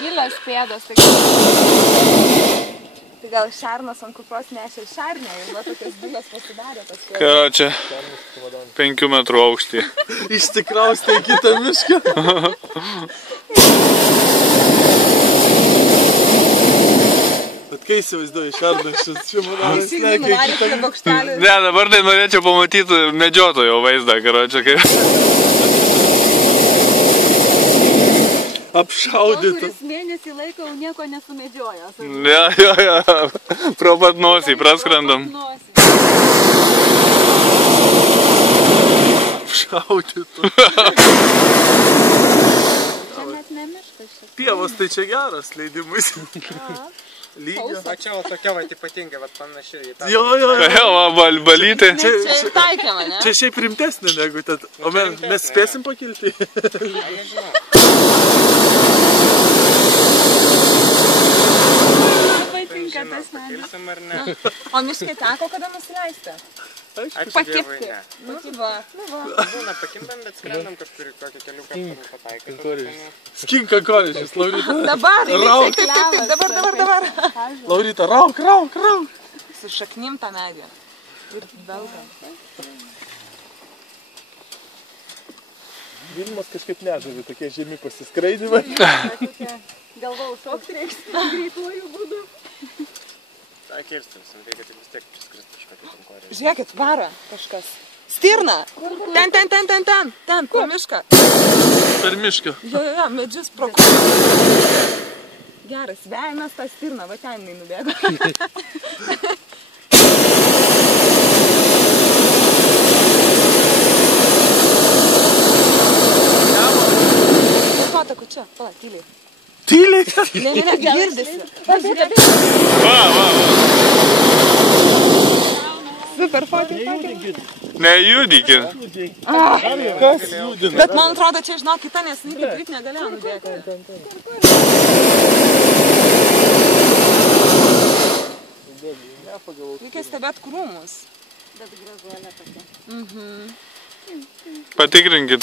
Gilios pėdos. Tai gal šernas ant kupros nešė šernę, jau va tokias gilios pasidarė tas pėdas. Karočią, 5 metrų aukštį. Išsikraustė į kitą mišką. Bet kai įsivaizduoju šernas šis čimodanas lekia į kitą mišką. Ne, dabar tai norėčiau pamatyti medžiotojo vaizdą, karočią, kaip... Apšaudyta. Kuris mėnesį laiko nieko nesumedžiojo. Ja. Pro pat nosį praskrendam. Apšaudyta. Čia net ne miškas šis. Pievos tai čia geras leidimus. Lygio. O čia tokia va ypatinga, va panašiai į tą. Jo. Balytė. Čia ir taikėma, ne? Čia šiaip rimtesnė negu tad. O mes spėsim pakilti? Patinka tas man. Pakilsim ar ne? O miškai teko kada nusileisti? Pakipti. Nu va. Būna pakimbam, bet skrendam kažkur į kokį kelių kartų pataiką. Skinka koležis, Laurita. Dabar, Rauk. dabar. Laurita, rauk. Su šaknim tą medį. Ir belgam. Vilmas kažkaip nežavi, tokie žemi pasiskraidimai. Galvau, šokti reiks greituoju būdu. Ta kirstimsim, reikia tik vis tiek priskrist kažkokį tam korį. Žiūrėkit, vara kažkas. Stirna! Ten, po mišką. Per mišką. Jo, medžius pro Geras, veinas tą stirną, va ten jinai nubėgo. Pataku čia, pala, tyliai. Tyliai? Ne, girdisi. Va. Super fotai. Nejudykit. Kas judina? Bet man atrodo, čia žinok kita, nes jinai greit negalėjo nubėgti. Reikia stebėt krūmus. Bet gražuolė tokia. Patikrinkit.